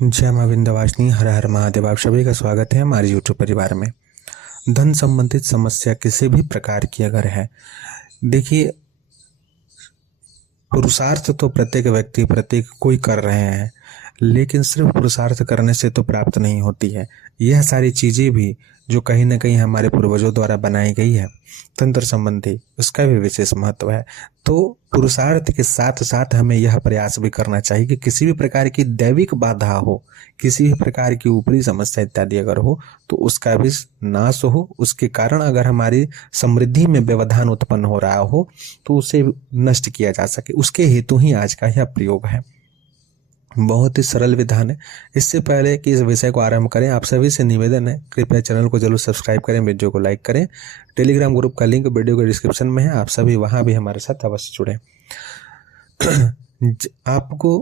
जय मां विंध्यवासिनी, हर हर महादेव। आप सभी का स्वागत है हमारे यूट्यूब परिवार में। धन संबंधित समस्या किसी भी प्रकार की अगर है, देखिए, पुरुषार्थ तो प्रत्येक व्यक्ति प्रत्येक कोई कर रहे हैं, लेकिन सिर्फ पुरुषार्थ करने से तो प्राप्त नहीं होती है। यह सारी चीजें भी जो कहीं ना कहीं हमारे पूर्वजों द्वारा बनाई गई है तंत्र संबंधी, उसका भी विशेष महत्व है। तो पुरुषार्थ के साथ साथ हमें यह प्रयास भी करना चाहिए कि किसी भी प्रकार की दैविक बाधा हो, किसी भी प्रकार की ऊपरी समस्या इत्यादि अगर हो तो उसका भी नाश हो। उसके कारण अगर हमारी समृद्धि में व्यवधान उत्पन्न हो रहा हो तो उसे नष्ट किया जा सके, उसके हेतु ही आज का यह प्रयोग है। बहुत ही सरल विधान है। इससे पहले कि इस विषय को आरंभ करें, आप सभी से निवेदन है, कृपया चैनल को जरूर सब्सक्राइब करें, वीडियो को लाइक करें। टेलीग्राम ग्रुप का लिंक वीडियो के डिस्क्रिप्शन में है, आप सभी वहां भी हमारे साथ अवश्य जुड़े। आपको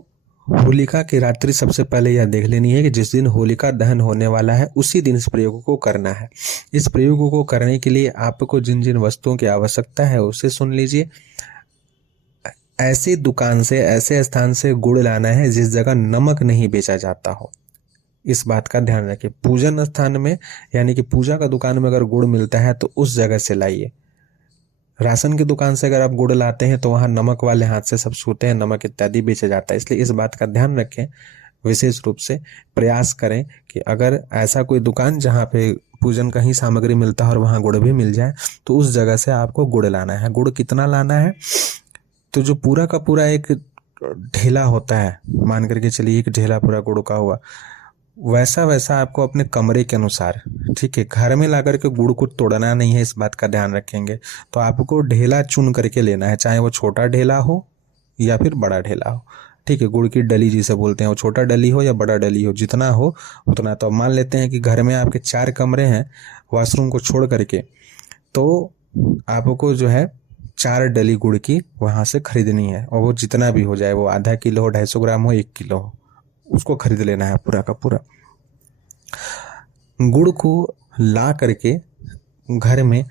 होलिका की रात्रि सबसे पहले यह देख लेनी है कि जिस दिन होलिका दहन होने वाला है उसी दिन इस प्रयोग को करना है। इस प्रयोग को करने के लिए आपको जिन जिन वस्तुओं की आवश्यकता है उसे सुन लीजिए। ऐसी दुकान से, ऐसे स्थान से गुड़ लाना है जिस जगह नमक नहीं बेचा जाता हो। इस बात का ध्यान रखिए। पूजन स्थान में यानी कि पूजा का दुकान में अगर गुड़ मिलता है तो उस जगह से लाइए। राशन की दुकान से अगर आप गुड़ लाते हैं तो वहां नमक वाले हाथ से सब छूते हैं, नमक इत्यादि बेचा जाता है। इसलिए इस बात का ध्यान रखें, विशेष रूप से प्रयास करें कि अगर ऐसा कोई दुकान जहाँ पे पूजन का ही सामग्री मिलता है और वहां गुड़ भी मिल जाए तो उस जगह से आपको गुड़ लाना है। गुड़ कितना लाना है? तो जो पूरा का पूरा एक ढेला होता है, मान करके चलिए एक ढेला पूरा गुड़ का हुआ, वैसा वैसा आपको अपने कमरे के अनुसार, ठीक है, घर में ला करके गुड़ को तोड़ना नहीं है, इस बात का ध्यान रखेंगे। तो आपको ढेला चुन करके लेना है, चाहे वो छोटा ढेला हो या फिर बड़ा ढेला हो, ठीक है। गुड़ की डली जिसे बोलते हैं, वो छोटा डली हो या बड़ा डली हो, जितना हो उतना। तो मान लेते हैं कि घर में आपके 4 कमरे हैं वॉशरूम को छोड़ करके, तो आपको जो है 4 डली गुड़ की वहां से खरीदनी है। और वो जितना भी हो जाए, वो आधा किलो हो, 250 ग्राम हो, 1 किलो हो, उसको खरीद लेना है पूरा का पूरा। गुड़ को ला करके घर में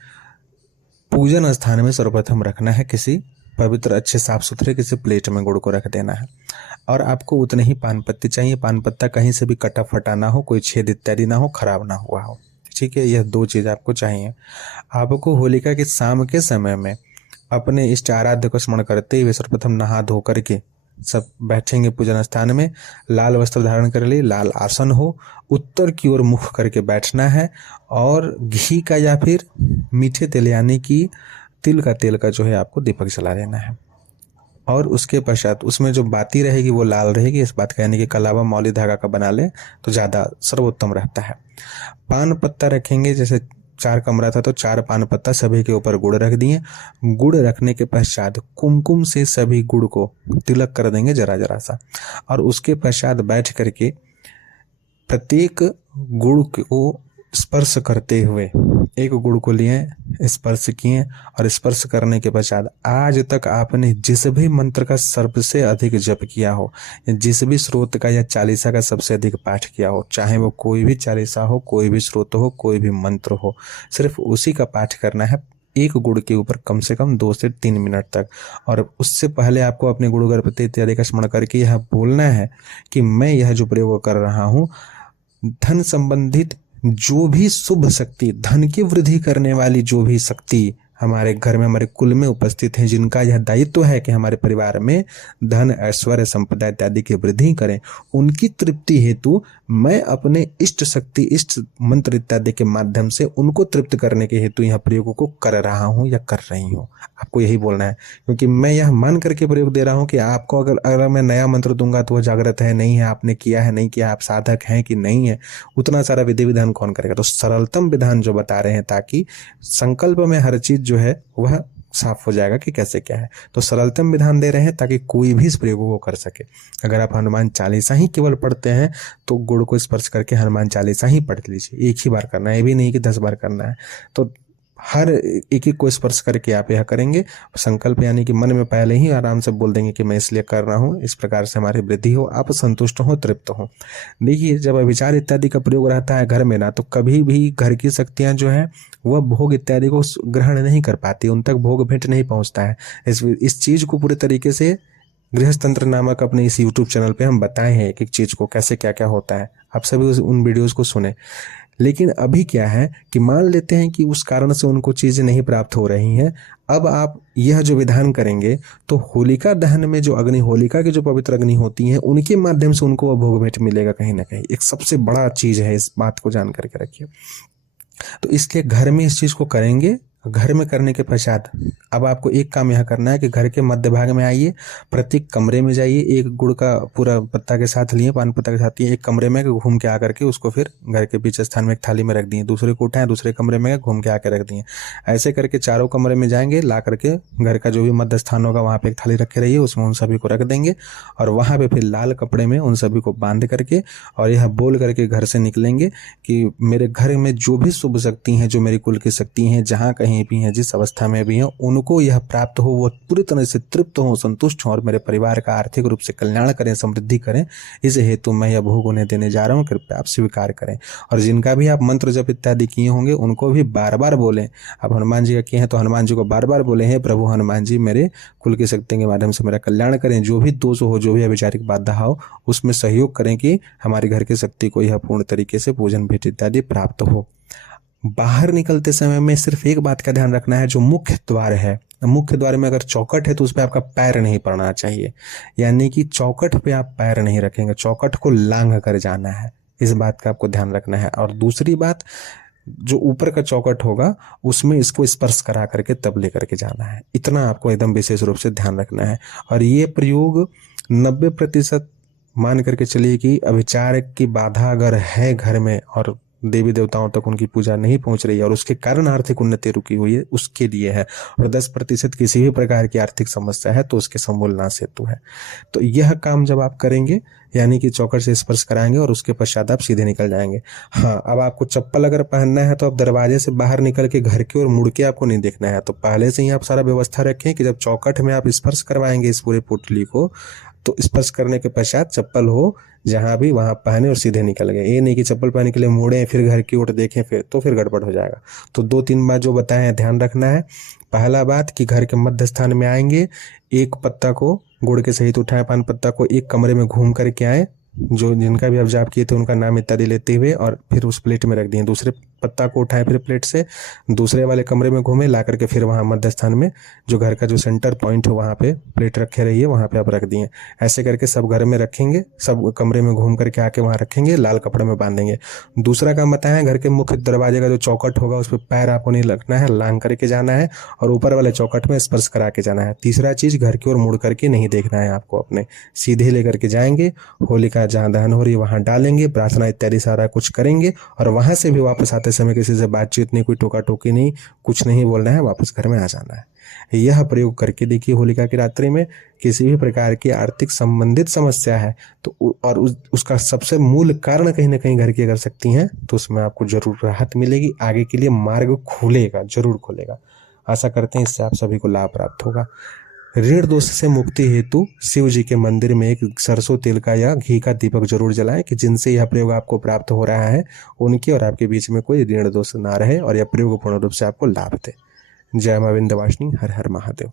पूजन स्थान में सर्वप्रथम रखना है। किसी पवित्र अच्छे साफ सुथरे किसी प्लेट में गुड़ को रख देना है। और आपको उतने ही पान पत्ती चाहिए। पान पत्ता कहीं से भी कटा फटा ना हो, कोई छेद इत्यादि ना हो, खराब ना हुआ हो, ठीक है। यह 2 चीज आपको चाहिए। आपको होलिका के शाम के समय में अपने इष्ट आराध्य को स्मरण करते हुए सर्वप्रथम नहा धो करके सब बैठेंगे पूजन स्थान में। लाल वस्त्र धारण कर ले, लाल आसन हो, उत्तर की ओर मुख करके बैठना है और घी का या फिर मीठे तेल यानी कि तिल का तेल का जो है आपको दीपक जला लेना है। और उसके पश्चात उसमें जो बाती रहेगी वो लाल रहेगी, इस बात का, यानी कि कलावा मौली धागा का बना ले तो ज्यादा सर्वोत्तम रहता है। पान पत्ता रखेंगे, जैसे 4 कमरा था तो 4 पान पत्ता सभी के ऊपर गुड़ रख दिए। गुड़ रखने के पश्चात कुमकुम से सभी गुड़ को तिलक कर देंगे जरा जरा सा। और उसके पश्चात बैठ करके प्रत्येक गुड़ को स्पर्श करते हुए, एक गुड़ को लिए, स्पर्श किए, और स्पर्श करने के पश्चात आज तक आपने जिस भी मंत्र का सबसे अधिक जप किया हो, जिस भी स्रोत का या चालीसा का सबसे अधिक पाठ किया हो, चाहे वो कोई भी चालीसा हो, कोई भी स्रोत हो, कोई भी मंत्र हो, सिर्फ उसी का पाठ करना है एक गुड़ के ऊपर कम से कम 2 से 3 मिनट तक। और उससे पहले आपको अपने गुरु गणपति इत्यादि का स्मरण करके यह बोलना है कि मैं यह जो प्रयोग कर रहा हूँ, धन संबंधित जो भी शुभ शक्ति, धन की वृद्धि करने वाली जो भी शक्ति हमारे घर में, हमारे कुल में उपस्थित है, जिनका यह दायित्व है कि हमारे परिवार में धन, ऐश्वर्य, संपदा इत्यादि की वृद्धि करें, उनकी तृप्ति हेतु मैं अपने इष्ट शक्ति, इष्ट मंत्र इत्यादि के माध्यम से उनको तृप्त करने के हेतु यह प्रयोग को कर रहा हूं या कर रही हूं। आपको यही बोलना है, क्योंकि मैं यह मान करके प्रयोग दे रहा हूं कि आपको अगर मैं नया मंत्र दूंगा तो वह जागृत है नहीं है, आपने किया है नहीं किया, आप साधक हैं कि नहीं है, उतना सारा विधि विधान कौन करेगा। तो सरलतम विधान जो बता रहे हैं ताकि संकल्प में हर चीज जो है वह साफ हो जाएगा कि कैसे क्या है। तो सरलतम विधान दे रहे हैं ताकि कोई भी इस प्रयोग को कर सके। अगर आप हनुमान चालीसा ही केवल पढ़ते हैं तो गुड़ को स्पर्श करके हनुमान चालीसा ही पढ़ लीजिए, एक ही बार करना है, ये भी नहीं कि 10 बार करना है। तो हर एक को स्पर्श करके आप यह करेंगे। संकल्प यानी कि मन में पहले ही आराम से बोल देंगे कि मैं इसलिए कर रहा हूँ, इस प्रकार से हमारी वृद्धि हो, आप संतुष्ट हो, तृप्त हो। देखिए, जब अभिचार इत्यादि का प्रयोग रहता है घर में ना, तो कभी भी घर की शक्तियां जो है वह भोग इत्यादि को ग्रहण नहीं कर पाती, उन तक भोग भेंट नहीं पहुंचता है। इस चीज को पूरे तरीके से गृहस्थ तंत्र नामक अपने इस YouTube चैनल पे हम बताए हैं एक एक चीज को कैसे क्या क्या होता है, आप सभी उन वीडियोस को सुने। लेकिन अभी क्या है कि मान लेते हैं कि उस कारण से उनको चीजें नहीं प्राप्त हो रही हैं, अब आप यह जो विधान करेंगे तो होलिका दहन में जो अग्नि, होलिका की जो पवित्र अग्नि होती है, उनके माध्यम से उनको वह भोग भेंट मिलेगा कहीं ना कहीं। एक सबसे बड़ा चीज है, इस बात को जान करके रखिए। तो इसलिए घर में इस चीज को करेंगे। घर में करने के पश्चात अब आपको एक काम यह करना है कि घर के मध्य भाग में आइए, प्रत्येक कमरे में जाइए, एक गुड़ का पूरा पत्ता के साथ लिए, पान पत्ता के साथ लिए, एक कमरे में घूम के आकर के उसको फिर घर के बीच स्थान में एक थाली में रख दिए, दूसरे को उठाएं, दूसरे कमरे में घूम के आके रख दिए। ऐसे करके चारों कमरे में जाएंगे, ला करके घर का जो भी मध्य स्थान होगा वहां पे एक थाली रखे रहिए, उसमें उन सभी को रख देंगे और वहां पे फिर लाल कपड़े में उन सभी को बांध करके और यह बोल करके घर से निकलेंगे कि मेरे घर में जो भी शुभ शक्ति हैं, जो मेरी कुल की शक्ति हैं, जहाँ कहीं भी हैं, जिस अवस्था में भी हैं, उनको यह प्राप्त हो, वो पूरी तरह से तृप्त हो, संतुष्ट हो और मेरे परिवार का आर्थिक रूप से कल्याण करें, समृद्धि करें। इस हेतु मैं यह भोग उन्हें देने जा रहा हूँ, कृपया आप स्वीकार करें। और जिनका भी आप मंत्र जप इत्यादि किए होंगे उनको भी बार बार बोलें। आप हनुमान जी का किए हैं तो हनुमान जी को बार बार बोले हैं, प्रभु हनुमान जी मेरे कुल की शक्ति के माध्यम से मेरा कल्याण करें, जो भी दोष हो, जो भी अविचारिक बाधा हो, उसमें सहयोग करें कि हमारे घर की शक्ति को यह पूर्ण तरीके से पूजन भेंट इत्यादि प्राप्त हो। बाहर निकलते समय में सिर्फ एक बात का ध्यान रखना है, जो मुख्य द्वार है, मुख्य द्वार में अगर चौखट है तो उस पर आपका पैर नहीं पड़ना चाहिए, यानी कि चौखट पे आप पैर नहीं रखेंगे, चौखट को लांघ कर जाना है, इस बात का आपको ध्यान रखना है। और दूसरी बात, जो ऊपर का चौखट होगा उसमें इसको स्पर्श करा करके तब लेकर के जाना है, इतना आपको एकदम विशेष रूप से ध्यान रखना है। और ये प्रयोग 90% मान करके चलिए कि अभिचार की बाधा अगर है घर में और देवी देवताओं तक उनकी पूजा नहीं पहुंच रही है और उसके कारण आर्थिक उन्नति रुकी हुई है, उसके लिए है। और 10% किसी भी प्रकार की आर्थिक समस्या है तो उसके समूल नाश हेतु है। तो यह काम जब आप करेंगे, यानी कि चौखट से स्पर्श कराएंगे और उसके पश्चात आप सीधे निकल जाएंगे। हाँ, अब आपको चप्पल अगर पहनना है तो आप दरवाजे से बाहर निकल के घर की ओर मुड़ के आपको नहीं देखना है। तो पहले से ही आप सारा व्यवस्था रखें कि जब चौखट में आप स्पर्श करवाएंगे इस पूरे पुतली को, तो स्पर्श करने के पश्चात चप्पल हो जहां भी वहां पहने और सीधे निकल गए। ये नहीं कि चप्पल पहनने के लिए मुड़े फिर घर की ओर देखें, फिर गड़बड़ हो जाएगा। तो 2-3 बात जो बताए हैं ध्यान रखना है। पहला बात कि घर के मध्य स्थान में आएंगे, एक पत्ता को गुड़ के सहित उठाए, पान पत्ता को एक कमरे में घूम करके आए, जो जिनका भी आप जाप किए थे उनका नाम इत्यादि लेते हुए, और फिर उस प्लेट में रख दिए। दूसरे पत्ता को उठाए फिर प्लेट से दूसरे वाले कमरे में घूमे, ला करके फिर वहां मध्य स्थान में जो घर का जो सेंटर पॉइंट है वहां पे प्लेट रखे रहिए, वहां पे आप रख दिए। ऐसे करके सब घर में रखेंगे, सब कमरे में घूम करके आके वहां रखेंगे, लाल कपड़े में बांधेंगे। दूसरा काम बताया, घर के मुख्य दरवाजे का जो चौकट होगा उस पर पैर आपको नहीं लगना है, लांग करके जाना है और ऊपर वाले चौकट में स्पर्श करा के जाना है। तीसरा चीज, घर की ओर मुड़ करके नहीं देखना है आपको, अपने सीधे लेकर के जाएंगे, होलिका जहां दहन हो रही है वहां डालेंगे, प्रार्थना इत्यादि सारा कुछ करेंगे और वहां से भी वापस आते समय किसी से बातचीत नहीं, कोई टोका टोकी नहीं, कुछ नहीं बोलना है, वापस घर में आ जाना है। यह प्रयोग करके देखिए, होलिका की रात्रि में किसी भी प्रकार की आर्थिक संबंधित समस्या है तो और उसका सबसे मूल कारण कहीं ना कहीं घर की अगर सकती हैं तो उसमें आपको जरूर राहत मिलेगी, आगे के लिए मार्ग खुलेगा, जरूर खुलेगा। आशा करते हैं इससे आप सभी को लाभ प्राप्त होगा। ऋण दोष से मुक्ति हेतु शिव जी के मंदिर में एक सरसों तेल का या घी का दीपक जरूर जलाएं कि जिनसे यह प्रयोग आपको प्राप्त हो रहा है उनके और आपके बीच में कोई ऋण दोष ना रहे और यह प्रयोग पूर्ण रूप से आपको लाभ दे। जय मां विंध्यवासिनी, हर हर महादेव।